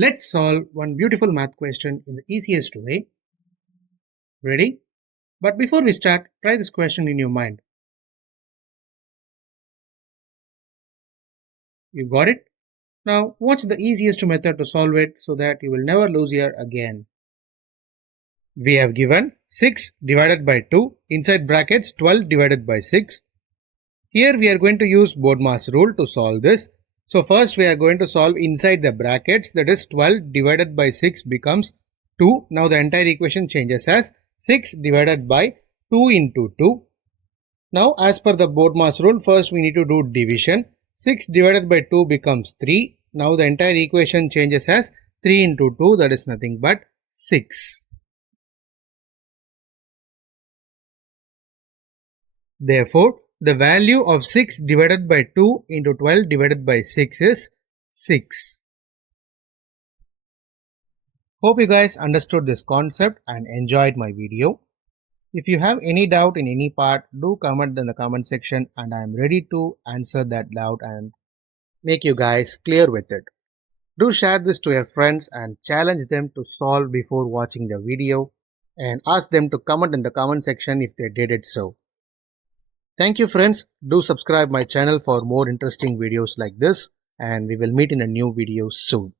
Let's solve one beautiful math question in the easiest way. Ready? But before we start, try this question in your mind. You got it? Now, what's the easiest method to solve it so that you will never lose here again? We have given 6 divided by 2 inside brackets 12 divided by 6. Here we are going to use BODMAS rule to solve this. So first we are going to solve inside the brackets, that is 12 divided by 6 becomes 2. Now the entire equation changes as 6 divided by 2 into 2. Now as per the BODMAS rule, first we need to do division. 6 divided by 2 becomes 3. Now the entire equation changes as 3 into 2, that is nothing but 6. Therefore, the value of 6 divided by 2 into 12 divided by 6 is 6. Hope you guys understood this concept and enjoyed my video. If you have any doubt in any part, do comment in the comment section and I am ready to answer that doubt and make you guys clear with it. Do share this to your friends and challenge them to solve before watching the video and ask them to comment in the comment section if they did it so. Thank you friends, do subscribe my channel for more interesting videos like this and we will meet in a new video soon.